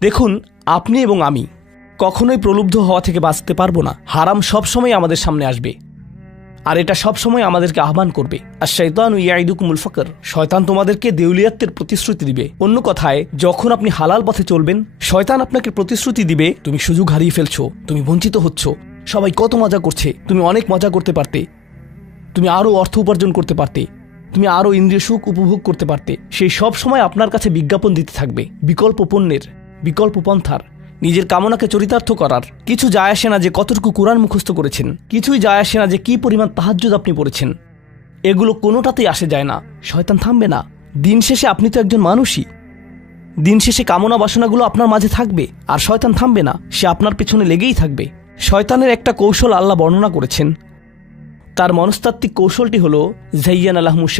দেখুন, আপনি এবং আমি কখনোই প্রলুব্ধ হওয়া থেকে বাঁচতে পারবো না। হারাম সবসময় আমাদের সামনে আসবে, আর এটা সবসময় আমাদেরকে আহ্বান করবে। আর শাইতানু ইয়াইদুকুমুল ফাকর, শয়তান তোমাদেরকে দেউলিয়াত্বের প্রতিশ্রুতি দিবে। অন্য কথায়, যখন আপনি হালাল পথে চলবেন, শয়তান আপনাকে প্রতিশ্রুতি দিবে তুমি সুযোগ হারিয়ে ফেলছো, তুমি বঞ্চিত হচ্ছ, সবাই কত মজা করছে, তুমি অনেক মজা করতে পারতে, তুমি আরও অর্থ উপার্জন করতে পারতে, তুমি আরও ইন্দ্রিয় সুখ উপভোগ করতে পারতে। সেই সব সময় আপনার কাছে বিজ্ঞাপন দিতে থাকবে বিকল্প পণ্যের, বিকল্প পন্থার, নিজের কামনাকে চরিতার্থ করার। কিছু যায় আসে না যে কতটুকু কোরআন মুখস্থ করেছেন, কিছুই যায় আসে না যে কি পরিমাণ তাহাজ্জুদ আপনি পড়েছেন, এগুলো কোনোটাতেই আসে যায় না। শয়তান থামবে না। দিন শেষে আপনি তো একজন মানুষই। দিন শেষে কামনা বাসনাগুলো আপনার মাঝে থাকবে, আর শয়তান থামবে না, সে আপনার পেছনে লেগেই থাকবে। শয়তানের একটা কৌশল আল্লাহ বর্ণনা করেছেন। তার মনস্তাত্ত্বিক কৌশলটি হলো জাইয়ানা লাহুমুশ